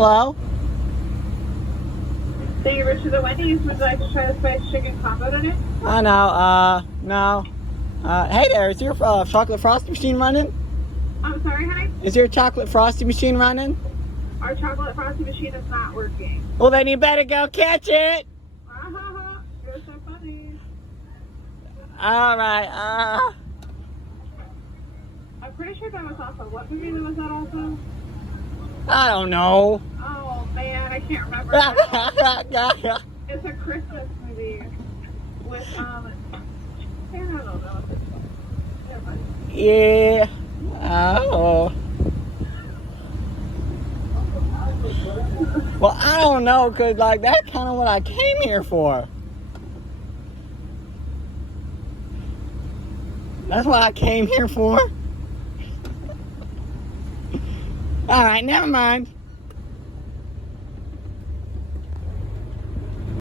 Hello? Thank you, Richard. The Wendy's. Would you like to try the spiced chicken combo today? Oh, no, no. Hey there, is your chocolate frosty machine running? I'm sorry, honey? Is your chocolate frosty machine running? Our chocolate frosty machine is not working. Well, then you better go catch it. You're so funny. Alright, I'm pretty sure that was also, what movie was that also? I don't know. Oh, man, I can't remember. Now. It's a Christmas movie with, I don't know. Yeah. Oh. Well, I don't know, because, like, that's kind of what I came here for. That's what I came here for. Alright, never mind.